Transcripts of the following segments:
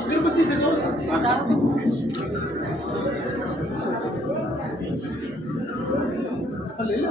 अगरबत्ती जगाओ ले लो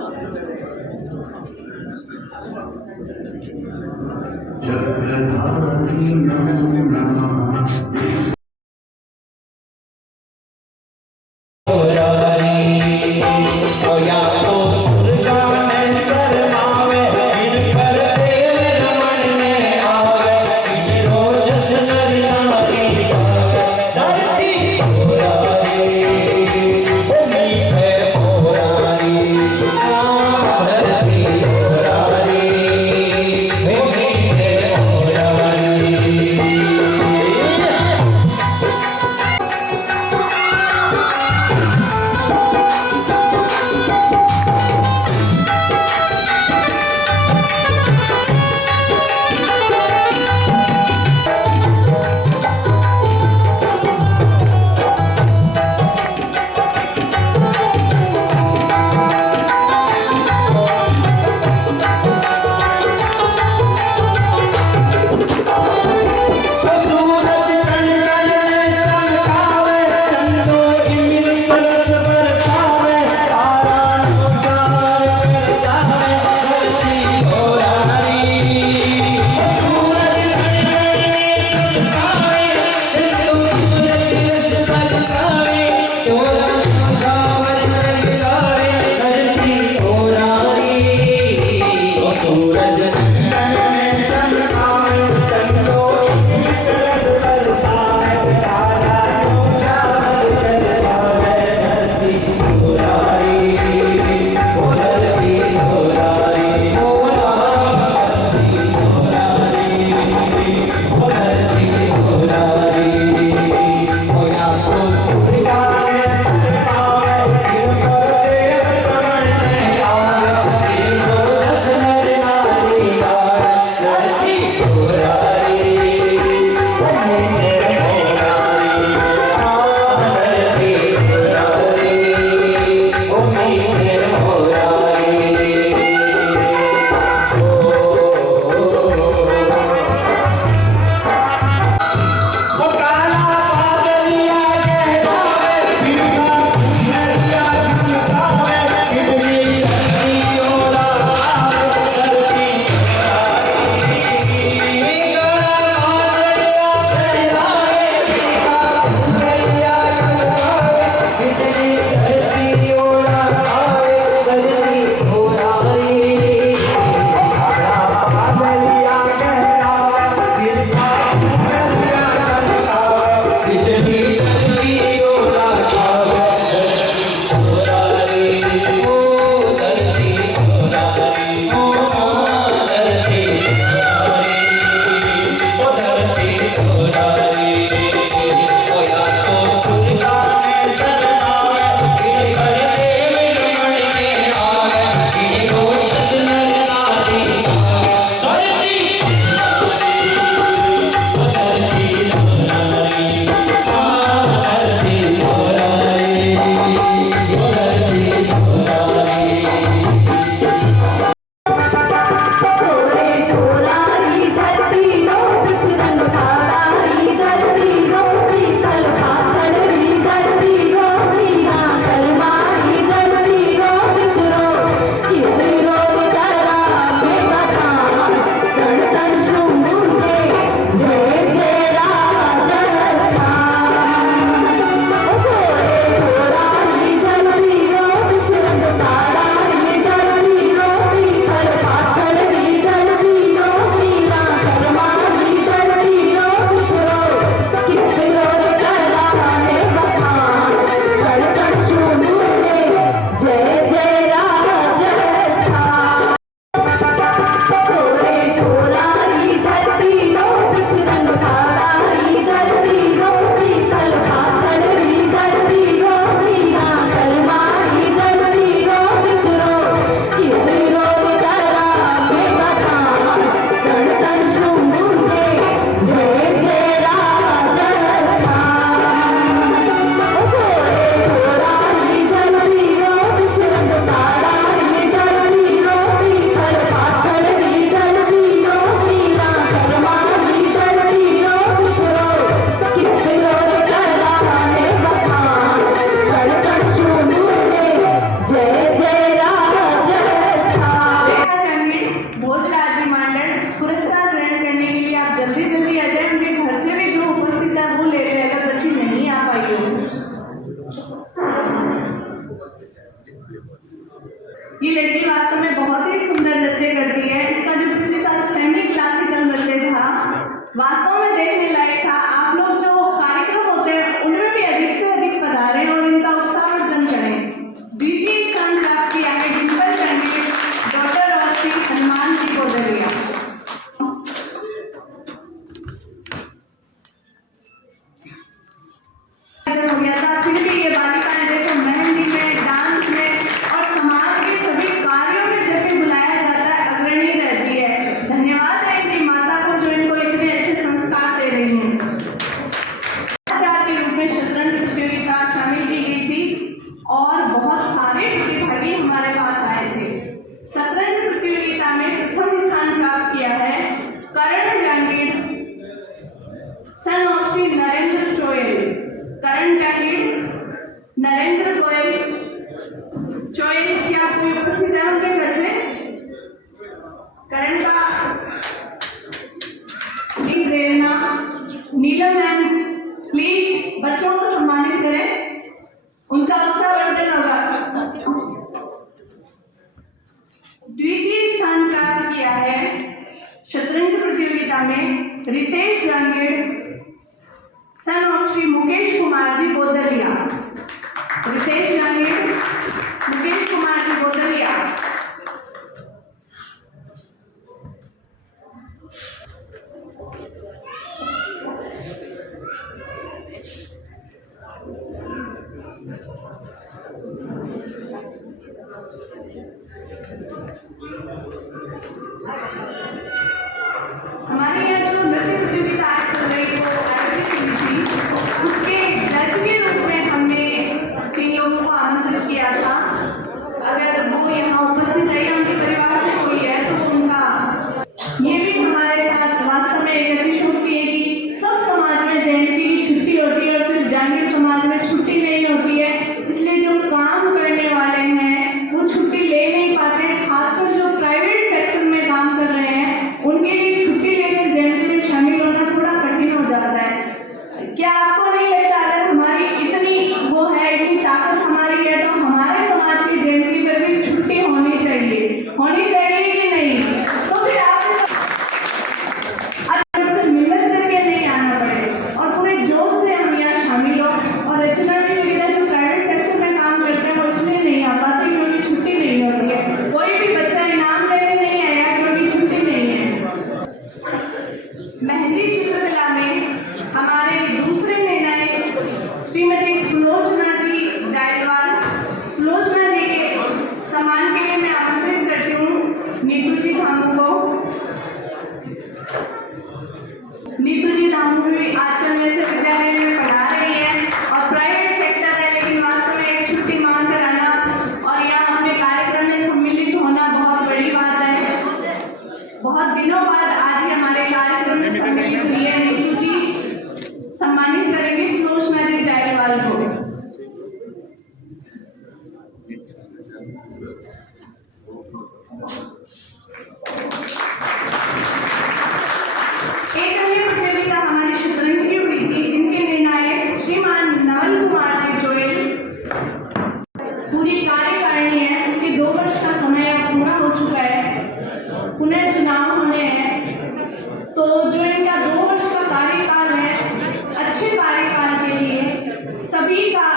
Thank you. वास्तव में देखने लायक था। आप लोग जो कार्यक्रम होते हैं उनमें भी अधिक से अधिक पधारें और इनका उत्साहवर्धन करें। द्वितीय स्थान प्राप्त किया है डिम्पल चंडी, डॉक्टर और श्री हनुमान जी बोदरिया। हो गया था, फिर भी ये बालिकाएं देखो मेहंदी में, डांस में और समाज के सभी कार्यों में जब भी बुलाया जाता है अग्रणी रहती है। धन्यवाद है इनकी माता को जो इनको इतने अच्छे संस्कार दे रही हैं। आचार्य के रूप में शतरंज प्रतियोगिता शामिल की गई थी और बहुत सारे प्रतिभागी हमारे पास आए थे। शतरंज प्रतियोगिता में प्रथम स्थान प्राप्त किया है करण जहांगीर, सन ऑफ श्री नरेंद्र चोयल। करण जहांगीर, नरेंद्र गोयल चोयल, क्या कोई उपस्थित है उनके घर से? करण का प्रेरणा, नीलम मैम प्लीज बच्चों को सम्मानित करें, उनका उत्साहवर्धन होगा। द्वितीय स्थान प्राप्त किया है शतरंज प्रतियोगिता में रितेश जहांगीर, सन ऑफ श्री मुकेश कुमार जी बोदलिया। रितेश जहांगीर, मुकेश कुमार जी बोदलिया। हमारे यहाँ जो नृत्य प्रतियोगिता आयोजित हुई थी उसके जज के रूप में हमने 3 लोगों को आमंत्रित किया था। अगर वो यहाँ उपस्थित है या उनके परिवार से कोई है तो उनका ये भी हमारे साथ वास्तव में एक अतिशयोक्ति है कि सब समाज में जयंती की छुट्टी होती है और सिर्फ जहांगीर समाज में छुट्टी नहीं होती है। इसलिए जो काम करने वाले हैं वो छुट्टी ले नहीं पाते हैं, खासकर जो प्राइवेट सेक्टर में काम कर रहे हैं उनके लिए छुट्टी लेकर जयंती में शामिल होना थोड़ा कठिन हो जाता है। क्या आपको नहीं लगता अगर हमारी इतनी वो है, इतनी ताकत हमारी है तो हमारे समाज की जयंती पर भी छुट्टी होनी चाहिए कि नहीं? तो फिर आप मिलत करके नहीं आना पड़े और पूरे जोश से हम यहाँ शामिल हो। और रचना जी वगैरह जो प्राइवेट सेक्टर में काम करते हैं वो इसलिए नहीं आ पाते क्योंकि छुट्टी नहीं होती है। कोई भी बच्चा इनाम लेने नहीं आया क्योंकि छुट्टी नहीं है। मेहंदी चित्रकला में हमारे दूसरे निर्णायक श्रीमती सुलोचना जी जायसवाल। सुलोचना जी के सम्मान के लिए मैं आमंत्रित करती हूँ नीतू जी धामू को। नीतू जी धामू भी आजकल वैसे विद्यालय में पढ़ा रही है और प्राइवेट सेक्टर है, लेकिन वास्तव में एक छुट्टी मांग कर आना और यहाँ अपने कार्यक्रम में सम्मिलित होना बहुत बड़ी बात है। बहुत दिनों बाद आज ही हमारे कार्यक्रम में सम्मिलित हुई है। नीतू जी सम्मानित करेंगे सुलोचना जी जायसवाल को। एक अन्य प्रतियोगिता हमारी शतरंज की हुई थी जिनके निर्णायक श्रीमान नवल कुमार जी जोयल। पूरी कार्यकारिणी है, उसके 2 वर्ष का समय अब पूरा हो चुका है, पुनः चुनाव होने हैं। तो जो इनका 2 वर्ष का कार्यकाल है, अच्छे कार्यकाल के लिए सभी का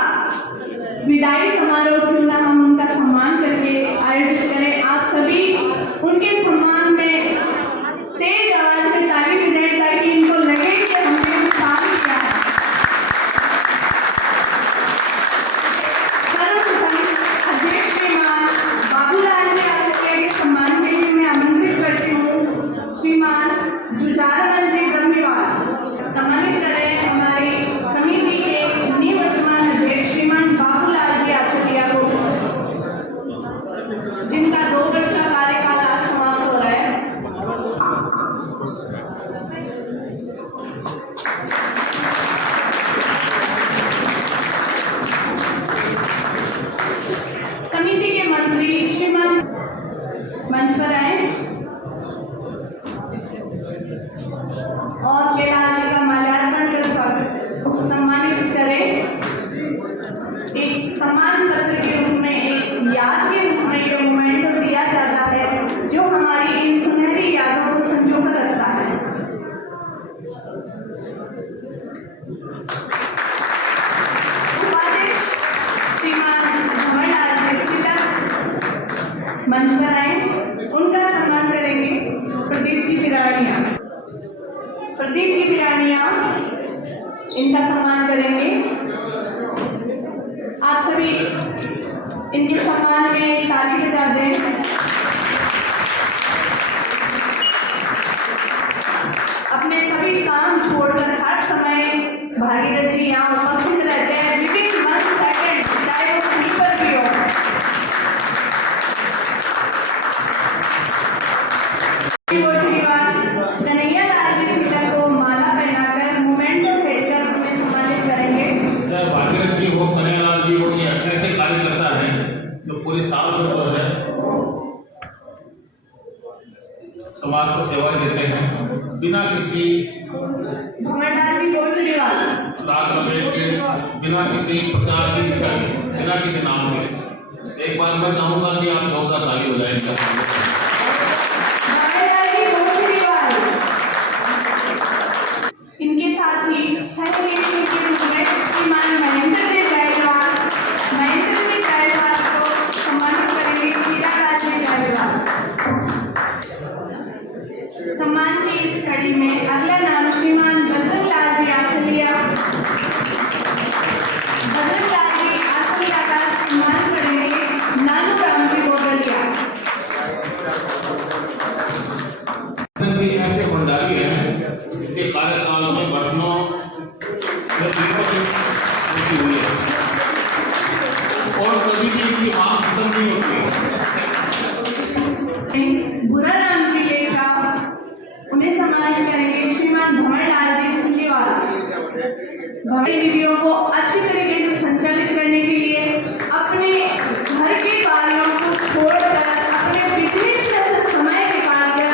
विदाई समारोह क्यों ना हम उनका सम्मान करके आयोजित करें। आप सभी उनके सम्मान में तेज आवाज में ताली बजाएं ताकि इनको लगे कि हमने कुछ काम किया है। सर्वप्रथम अध्यक्ष श्रीमान बाबूलाल जी आसकिया के सम्मान के लिए मैं आमंत्रित करती हूँ श्रीमान जुझारलाल जी ब्रह्मीवाल। सम्मानित करें हमारी समिति के निवर्तमान अध्यक्ष श्रीमान बाबूलाल जी आसकिया को, जिनका 2 वर्ष का कार्यकाल आज समाप्त हो रहा है। समिति के मंत्री श्रीमान मंच पर आए और कैलाश जी का माल्यार्पण कर स्वागत सम्मानित करें। एक सम्मान पत्र के रूप में, एक याद के रूप में ये मोमेंटो दिया जाता है जो हमारी इन सुनहरी यादों को संजो कर रखता है। पिरानिया, प्रदीप जी पिरानिया इनका सम्मान करेंगे। आप सभी इनके सम्मान में ताली बजा दें। अपने सभी काम छोड़कर हर समय भागीरथ जी यहाँ उपस्थित रहते हैं विदिन 1 सेकंड, चाहे वो कहीं पर भी हो। कन्हैया लाल जी सीला को माला पहनाकर मोमेंटो भेजकर उन्हें सम्मानित करेंगे। चाहे भागीरथ जी हो, कन्हैया लाल जी हो, ये ऐसे कार्यकर्ता है जो पूरे साल भर जो है समाज को सेवा देते हैं बिना किसी भंवरलाल जी गोलडीवाल राग रपेट के, बिना किसी प्रचार की दिशा के, बिना किसी नाम के। एक बार मैं चाहूंगा कि आप जोरदार ताली हो जाए इनका। भंवरलाल जी गोलडीवाल इनके साथ ही सहकेंद्र के रूप में श्रीमान महेंद्र जी जायसवाल को सम्मानित करेंगे। हीरालाल जी जायसवाल। सम्मान की इस कड़ी में अगला नाम श्रीमान बजरंगलाल जी आसलिया। बजरंगलाल जी आसलिया का सम्मान करेंगे नानू राम जी बोगलिया। जी ऐसे भंडारी हैं जिनके कार्यकाल में बर्तनों हुई है और कभी भी इनकी मांग खत्म नहीं होती है। बुरा राम जी लेखा उन्हें सम्मानित करेंगे श्रीमान भंवरलाल जी सिल्लीवाल। गतिविधियों को अच्छी तरीके से संचालित करने के लिए अपने घर के कार्यों को छोड़कर अपने बिजनेस में से समय निकालकर,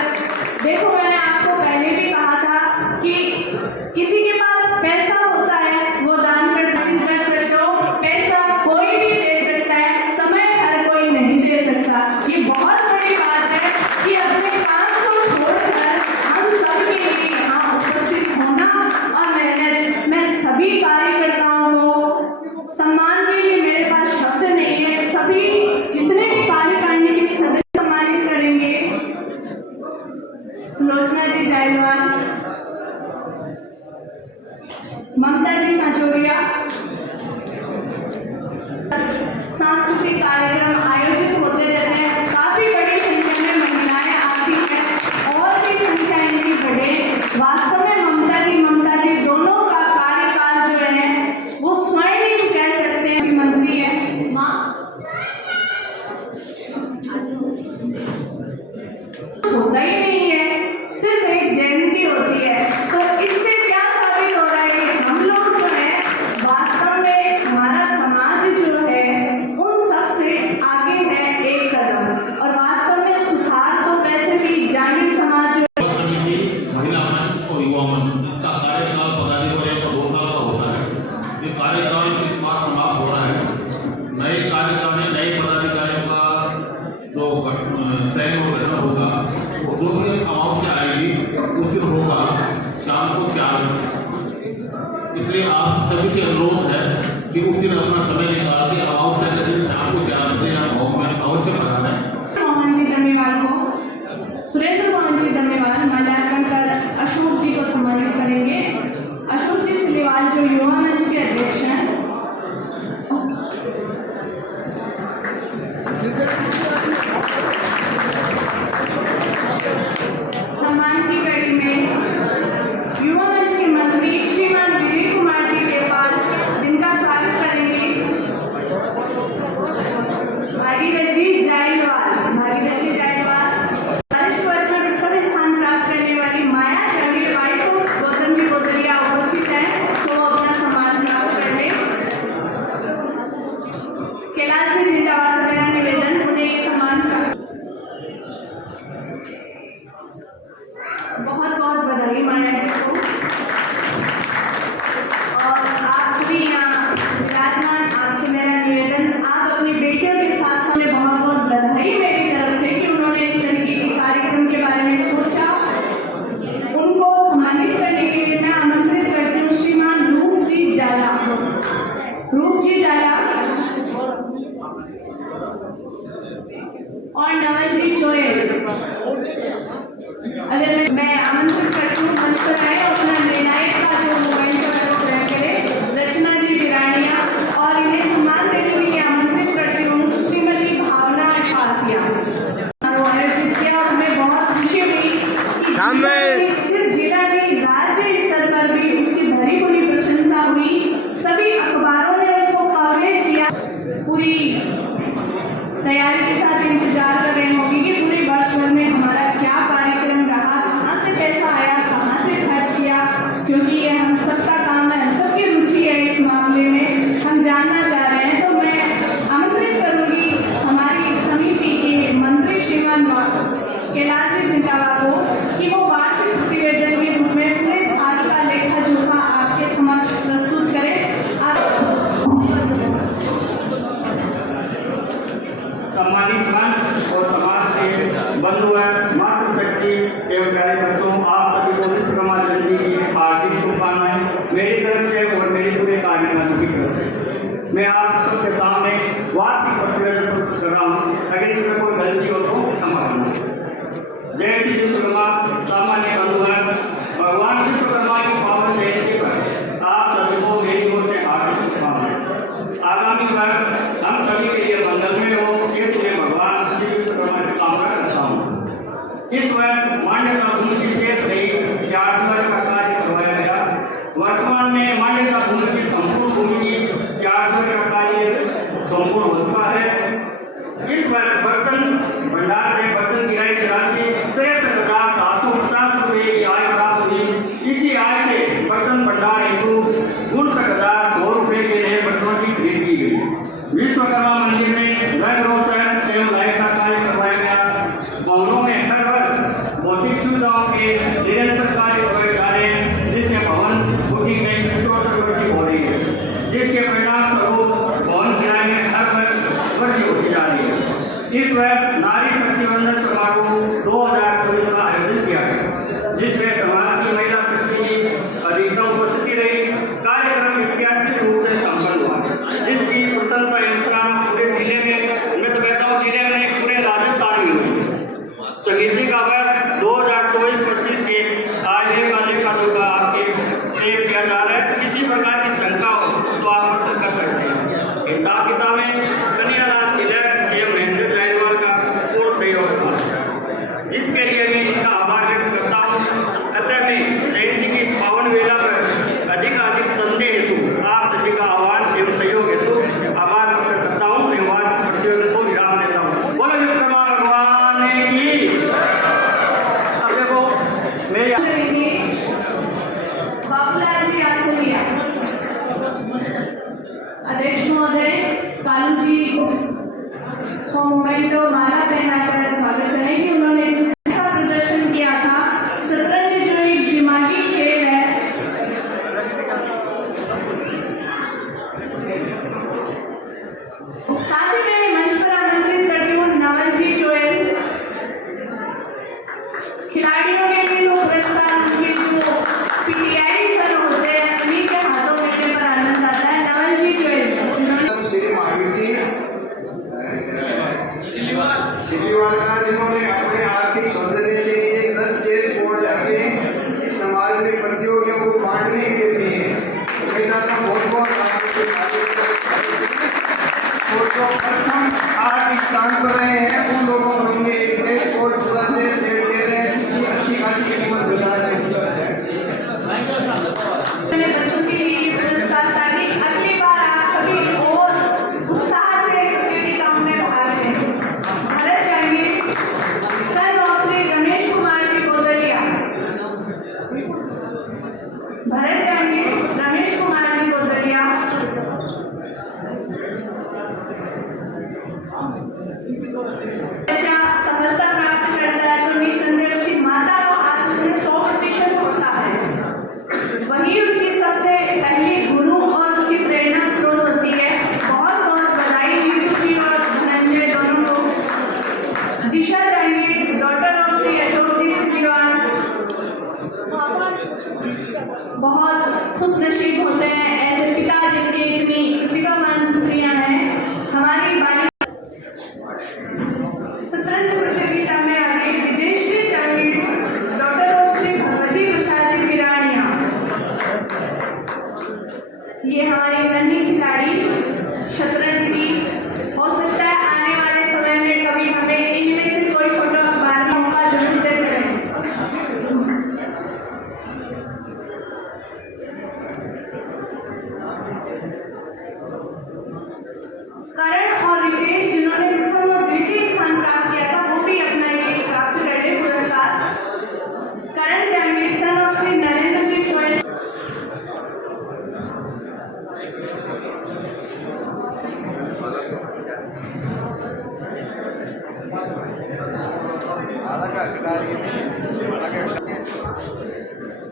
देखो मैंने आपको पहले भी कहा था कि किसी के पास पैसा होता है वो दान कर सकते हो, पैसा कोई भी दे सकता है, समय हर कोई नहीं दे सकता। ये बहुत बड़ी बात है कि अपने काम को छोड़कर हम सबके लिए यहाँ उपस्थित होना और मेहनत। मैं सभी कार्यकर्ताओं को सम्मान के लिए मेरे पास शब्द नहीं है। सभी जितने भी कार्यकारिणी के सदस्य सम्मानित करेंगे। सुलोचना जी जायसवाल, ममता जी सांचोरिया। सांस्कृतिक कार्यक्रम आयोजित होते रहते हैं, काफी बड़ी संख्या में महिलाएं आती हैं और भी संख्या इनकी बढ़े। वास्तव में ममता जी दोनों का कार्यकाल जो है वो स्वर्णिम कह सकते हैं। मंत्री है माँ, होता ही नहीं है, सिर्फ एक जयंती होती है। तो इससे क्या साबित हो रहा है कि हम लोग जो है वास्तव में हमारा समाज जो है उन सब से आगे है एक कदम। और वास्तव में सुधार तो वैसे भी जानी समाज महिला मंच और युवा मंच, इसका कार्यकाल पदाधिकारियों का 2 साल का होता है। ये कार्यकाल इस बार समाप्त हो रहा है। नए कार्यकारिणी, नए पदाधिकारियों का जो चयन और गठन होगा, जो भी अमावस्या आएगी उस दिन होगा शाम को 4 बजे। इसलिए आप सभी से अनुरोध है कि उस दिन अपना समय निकाल के अमावस्या के दिन शाम को 4 बजे यहाँ गाँव में अवश्य पधारें। मोहन जी दमेवाल को, सुरेंद्र मोहन जी दमेवाल माल्यार्पण कर अशोक जी को सम्मानित करेंगे। अशोक जी सिल्लीवाल जो युवा मंच के अध्यक्ष हैं। सम्मान की कड़ी में युवा मंच के मंत्री श्रीमान विजय कुमार जी नेपाल, जिनका स्वागत करेंगे भागीरथ जी जायसवाल। वरिष्ठ वर्ग में प्रथम स्थान प्राप्त करने वाली माया जंगीर बाई को गौतम जी बोदलिया उपस्थित हैं, तो वो अपना सम्मान प्राप्त कर ले। कैलाश जी जिंदाबाद से मेरा निवेदन, उन्हें ये सम्मान बहुत बहुत बधाई माया जी को। और आप सभी यहाँ विराजमान, आपसे मेरा निवेदन, आप अपनी बेटियों के साथ हमें बहुत बहुत बधाई मेरी तरफ से कि उन्होंने इस तरीके के कार्यक्रम के बारे में सोचा। उनको सम्मानित करने के लिए मैं आमंत्रित करती हूँ श्रीमान रूप जी जाला। और नवल जी चोयल। अगर मैं नहीं, सिर्फ जिला नहीं, राज्य स्तर पर भी उसकी भरी भरी प्रशंसा हुई। सभी अखबारों ने उसको कवरेज किया। पूरी तैयारी के साथ इंतजार कर रहे होंगे कि पूरे वर्ष भर में हमारा क्या कार्यक्रम रहा, कहाँ से पैसा आया, कहाँ से खर्च किया, क्योंकि ये हम सबका काम है, हम सबकी रुचि है इस मामले में, हम जानना चाह रहे हैं। तो मैं आमंत्रित करूंगी हमारी समिति के मंत्री श्रीमान कैलाश झंटावा को कि वो वार्षिक प्रतिवेदन के रूप में पूरे साल का लेखा जोखा आपके समक्ष प्रस्तुत करें। सम्मानित मंच और समाज के बंधु हैं, मातृशक्ति एवं प्यारे बच्चों, आप सभी को विश्वकर्मा जयंती की हार्दिक शुभकामनाएं मेरी तरफ से और मेरी पूरे कार्यक्रम की तरफ से। मैं आप सबके सामने वार्षिक प्रतिवेदन प्रस्तुत कर रहा हूँ। अगर इसमें कोई गलती हो तो क्षमा करना। जय श्री विश्वकर्मा। सामान्य बंधु हैं, भगवान विश्वकर्मा की पावन जयंती पर आप सभी को मेरी ओर से हार्दिक शुभकामनाएं। आगामी वर्ष हम सभी के लिए मंगलमय हो, इसलिए भगवान श्री विश्वकर्मा से कामना करता हूँ। इस वर्ष मान्यता भूमि की शेष रही 4 का कार्य करवाया गया। वर्तमान में मान्यता भूमि की संपूर्ण भूमि की 4 का कार्य संपूर्ण हो चुका है। इस वर्ष बर्तन भंडार से बर्तन किराए की राशि 63,750 रुपये की आय प्राप्त हुई। इसी आय से बर्तन भंडार हेतु 59,100 रुपये के नए बर्तनों की खरीद की गई। विश्वकर्मा मंदिर में रंग रोशन एवं लाइट का कार्य करवाया गया। भवनों में हर वर्ष भौतिक सुविधाओं के निरंतर कार्य करवाए जा रहे हैं, जिससे भवन बुकिंग में उत्तरोत्तर वृद्धि हो रही है, जिसके परिणाम स्वरूप भवन किराए में हर वर्ष वृद्धि होती जा रही है। इस वर्ष नारी शक्ति वंदन समारोह 2024 का आयोजन किया गया, जिसमें समाज की महिला शक्ति की अधिकतम उपस्थिति रही। कार्यक्रम ऐतिहासिक रूप से संपन्न हुआ, जिसकी प्रशंसा एवं सराहना पूरे जिले में, मैं तो कहता हूँ जिले में पूरे राजस्थान में हुई। समिति का वर्ष 2024-25 के आगे का लेखा जोखा आपके पेश किया जा रहा है। किसी प्रकार की शंका हो तो आप प्रश्न कर सकते हैं। हिसाब किताब में कन्यालाल तिलक एवं महेंद्र जायसवाल का पूर्ण सहयोग रहा, जिसके लिए मैं इनका आभार व्यक्त करता हूँ। अतः मैं जयंती की इस पावन वेला पर अधिक चंदे हेतु आप सभी का आह्वान एवं सहयोग हेतु आभार व्यक्त करता हूँ। मैं वार्षिक प्रतिवेदन को विराम देता हूँ। बोलो विश्वकर्मा भगवान की। अब देखो मेरी बाबूलाल जी आसलिया, अध्यक्ष महोदय कालू जी को मोमेंटो माला पहनाकर स्वागत करेंगे। उन्होंने अच्छा प्रदर्शन किया था। शतरंज जो एक दिमागी खेल है, साथ ही मैं मंच पर आमंत्रित करती हूँ नवल जी जोयल। खिलाड़ियों के लिए तो पुरस्कार उनके जो पीटीआई सर होते हैं उन्हीं के हाथों देने पर आनंद आता है। नवल जी जोयल श्री महावीर जी श्रीवाल का, जिन्होंने अपने आर्थिक सौंदर्य से ये 10 चेस बोर्ड हमें इस समाज में प्रतियोगियों को बांटने के लिए दिए हैं। मैं चाहता हूँ बहुत बहुत और जो प्रथम 8 स्थान पर रहे हैं उन लोगों को हमने एक चेस बोर्ड पूरा चेस सेट दे रहे हैं, जिसकी अच्छी खासी कीमत बाजार में उपलब्ध है। बच्चों के लिए पुरस्कार, ताकि अगली बार आप सभी और उत्साह से प्रतियोगिताओं में भाग लें। भारत जाएंगे सर और श्री रमेश कुमार जी गोदलिया। भरत जाएंगे रमेश कुमार जी गोदलिया। बच्चा सफलता प्राप्त करता है तो निसंदेह उसकी माता का हाथ उसमें 100% होता है। वही उसकी सबसे पहली गुरु और उसकी प्रेरणा स्रोत होती है। बहुत बहुत बधाई नीतू जी और धनंजय दोनों को। दिशा जाएंगे डॉटर ऑफ श्री अशोक जी सिलीवाल। बहुत खुश नसीब होते हैं ऐसे पिता जिनकी इतनी प्रतिभावान पुत्रियां हैं। हमारी बाली शतरंज प्रतियोगिता में आगे विजयश्री जाएंगे डॉटर ऑफ श्री भगवती प्रसाद जी बिरानिया। ये हमारी नन्ही खिलाड़ी शतरंज की। हो सकता है आने वाले समय में कभी हमें इनमें से कोई फोटो अखबार में मौका जरूर दे करें। करण और रितेश जिन्होंने प्रथम और द्वितीय स्थान प्राप्त किया था वो भी अपना ये प्राप्त कर ले पुरस्कार। करण जयमीर सर और श्री नरेंद्र जी छोड़े।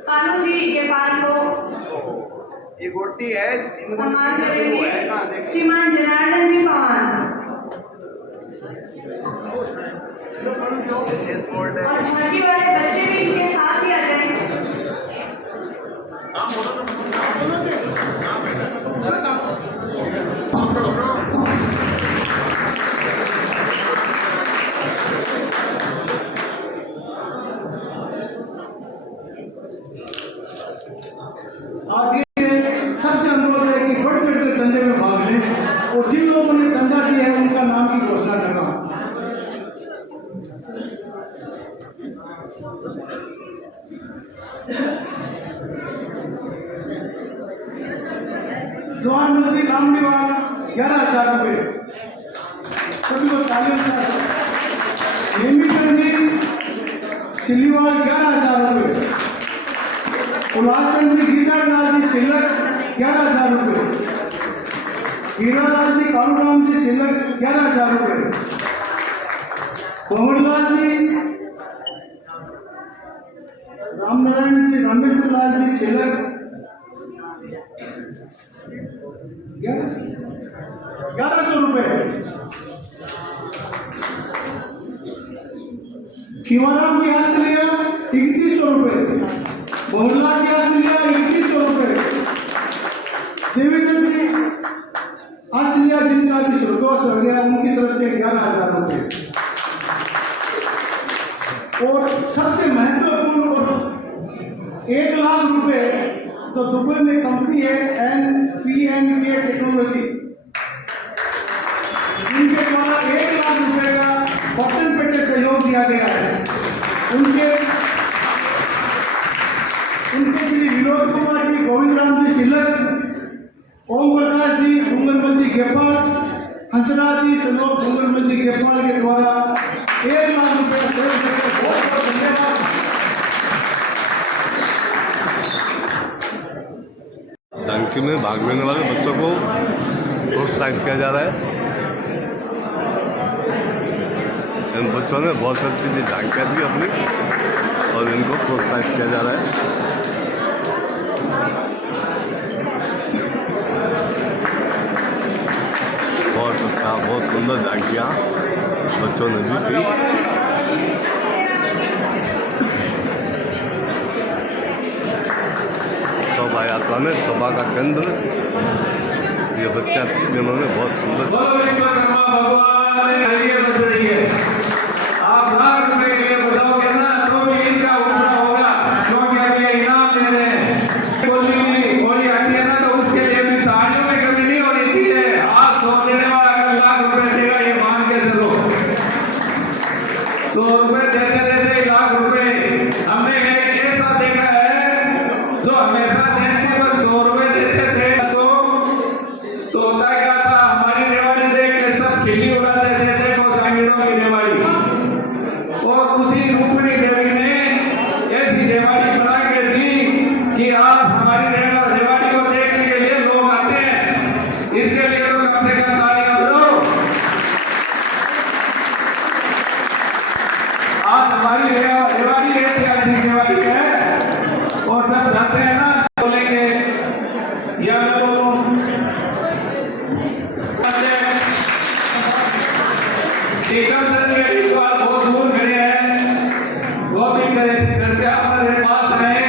कानू जी गेपाल को ये गोटी है सम्मान है करेंगे कहाँ देख श्रीमान जनार्दन जी पवार चेस बोर्ड है और छठी वाले बच्चे भी इनके साथ ही आ जाएंगे। आज ये सबसे अनुरोध है कि बढ़ चढ़ कर चंदे में भाग लें और जिन लोगों ने चंदा किया है उनका नाम की घोषणा करना। जवान मंत्री लामडीवाल 11,000 रुपये, सभी को तालियों से। हेमीचंद जी सिलीवाल 11,000 रुपये, उल्लासचंद जी गीतालाल जी सिल्लक 11,000 रुपये, हीरालाल जी कालूराम जी सिल्लक 11,000 रुपये, कोमललाल जी रामनारायण जी रामेश्वर लाल जी सिल्लक 1100 रुपये, खीवाराम जी आश्रया 3100 रुपये, मोहनलाल जी आश्रया 3100 रुपये, देवीचंद जी आश्रया जिनका भी स्वर्गवास हो गया उनकी तरफ से 11,000 रुपये। और सबसे महत्वपूर्ण और 1 लाख रुपए तो दुबई में कंपनी है NPNK टेक्नोलॉजी, इनके द्वारा 1 लाख रुपए का बर्तन पेटे सहयोग दिया गया है। उनके श्री विनोद कुमार जी, गोविंद राम जी सिल्लक, ओम प्रकाश जी, मंगलमल जी गेपाल, हंसराज जी सलोक मंगलमल जी गेपाल के द्वारा 1 लाख रुपए का सहयोग देकर बहुत बहुत धन्यवाद। झांकी में भाग लेने वाले बच्चों को प्रोत्साहित किया जा रहा है। इन बच्चों ने बहुत अच्छी सी झांकियाँ दी अपनी और इनको प्रोत्साहित किया जा रहा है। बहुत अच्छा, बहुत सुंदर झांकियाँ बच्चों ने दी थी। शोभा यात्रा में सभा का केंद्र ये बच्चा जिन्होंने बहुत सुंदर। आप लाख रुपए के लिए बताओगे ना तो भी इनका उत्साह होगा, क्योंकि अभी ये इनाम दे रहे हैं। होली आती है ना तो उसके लिए भी तालियों में कमी नहीं होनी चाहिए। आप 100 देने वाला अगर लाख रुपए देगा ये मान के चलो, 100 रुपए देते देते 1 लाख रुपए। हमने एक ऐसा देखा है जो हमेशा देते बस 100 रुपए देते थे तो होता क्या था, हमारी रेवाड़ी देख के सब खिल्ली उड़ाते थे, देखो जागीरों की रेवाड़ी। और उसी रूपणी देवी ने ऐसी रेवाड़ी बना के दी कि आज हमारी रेवाड़ी को देखने के लिए लोग आते हैं। इसके लिए तो कम से कम तालियां बजाओ। आज हमारी रेवाड़ी ऐतिहासिक रेवाड़ी है और जब जाते हैं ना बोलेंगे या मैं बोलूं बहुत दूर खड़े हैं, वो भी कृपया हमारे पास आए।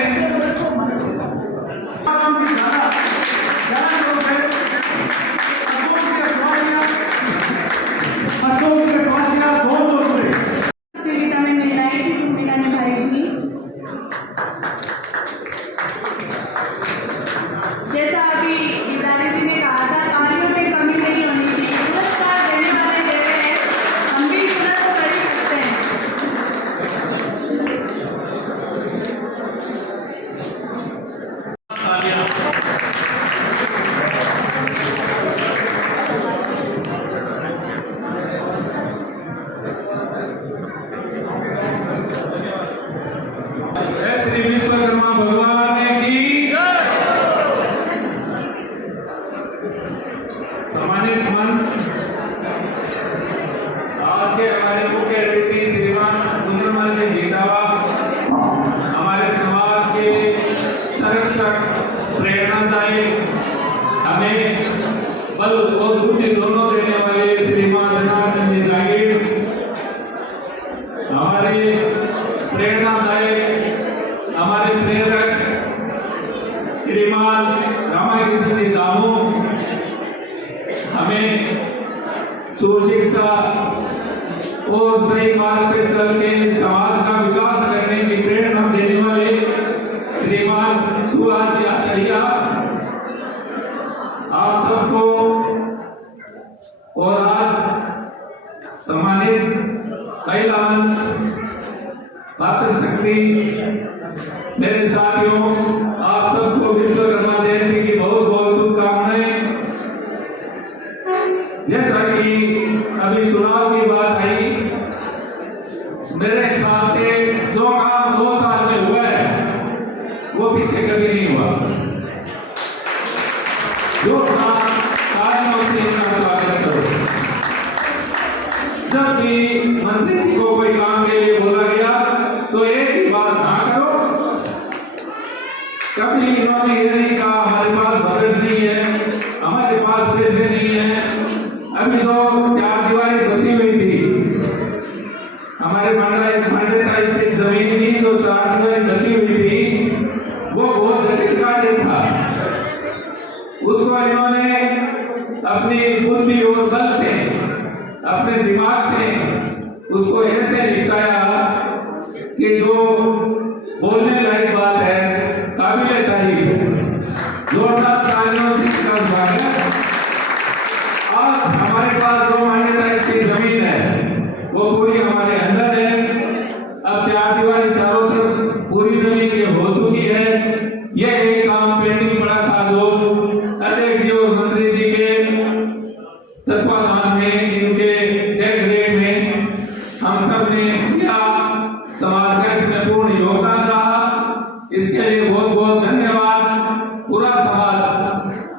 अशोक के पास 200 रुपये। प्रतियोगिता में महिलाएं की भूमिका निभाई थी। प्रेरणादायक हमें बल और बुद्धि दोनों देने वाले श्रीमान जनार्दन जी जागीर, हमारे प्रेरणादायक, हमारे प्रेरक श्रीमान रामाकृष्ण जी दामू, हमें सुशिक्षा और सही मार्ग पे चल के समाज का विकास करने की प्रेरणा देने वाले श्रीमान सुभाष जी आचार्य, आप सबको और आज सम्मानित महिला मंच मातृशक्ति मेरे साथियों, आप सबको विश्वकर्मा जयंती की बहुत बहुत शुभकामनाएं। जैसा कि अभी चुनाव की बात आई, मेरे हिसाब से जो काम 2 साल में हुआ है वो पीछे कभी नहीं हुआ। जो काम कार्यों से इसका स्वागत करो। जब भी मंत्री जी को कोई काम के लिए बोला गया तो एक ही बात ना करो। कभी इन्होंने ये नहीं कहा हमारे पास बजट नहीं है, हमारे पास पैसे नहीं है। अभी जो 4 दीवारी बची हुई थी, हमारे मांडे स्थित जमीन की जो 4 दीवारी बची हुई थी, वो बहुत जटिल कार्य था। उसको इन्होंने अपनी बुद्धि और बल से, अपने दिमाग से उसको ऐसे निपटाया कि जो बोलने लायक बात है, काबिले तारीफ। जोरदार तालियों से इसका स्वागत। आज हमारे पास जो मान्यता की जमीन है वो पूरी हमारे अंदर है। अब 4 दीवारी चारों तरफ पूरी जमीन की हो चुकी है। यह एक काम पेंडिंग पड़ा था जो अध्यक्ष जी और मंत्री जी के तत्वाधान में, इनके देखरेख में हम सब ने किया। समाज का इसमें पूर्ण योगदान रहा, इसके लिए बहुत बहुत धन्यवाद। पूरा समाज,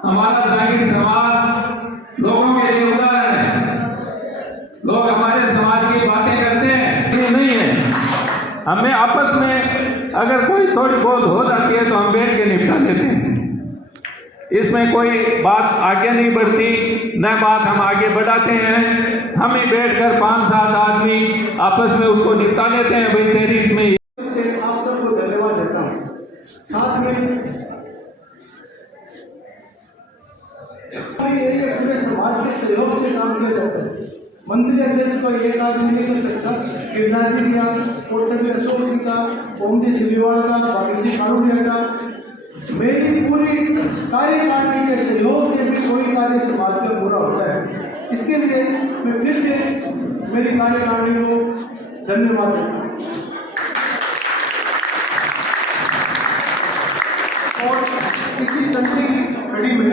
हमारा जागीर समाज लोगों के लिए उदाहरण है। लोग हमारे समाज की बातें करते हैं, ये नहीं है। हमें आपस में अगर कोई थोड़ी बहुत हो जाती है तो हम बैठ के निपटा देते हैं। इसमें कोई बात आगे नहीं बढ़ती, न बात हम आगे बढ़ाते हैं। हम ही बैठकर 5-7 आदमी आपस में उसको निपटा लेते हैं। भाई तेरी इसमें से आप सबको धन्यवाद देता हूँ। साथ में ये पूरे समाज के सहयोग से काम किया जाता है। मंत्री अध्यक्ष को एक आदमी नहीं कर सकता। गिरिराज जी का और सभी अशोक जी का, ओम जी सिलीवाल का, बाकी जी खारूडिया का, मेरी पूरी कार्यकारिणी के सहयोग से भी कोई कार्य समाज का पूरा होता है। इसके लिए मैं फिर से मेरी कार्यकारिणी को धन्यवाद देता हूँ। और इसी तंत्र की कड़ी में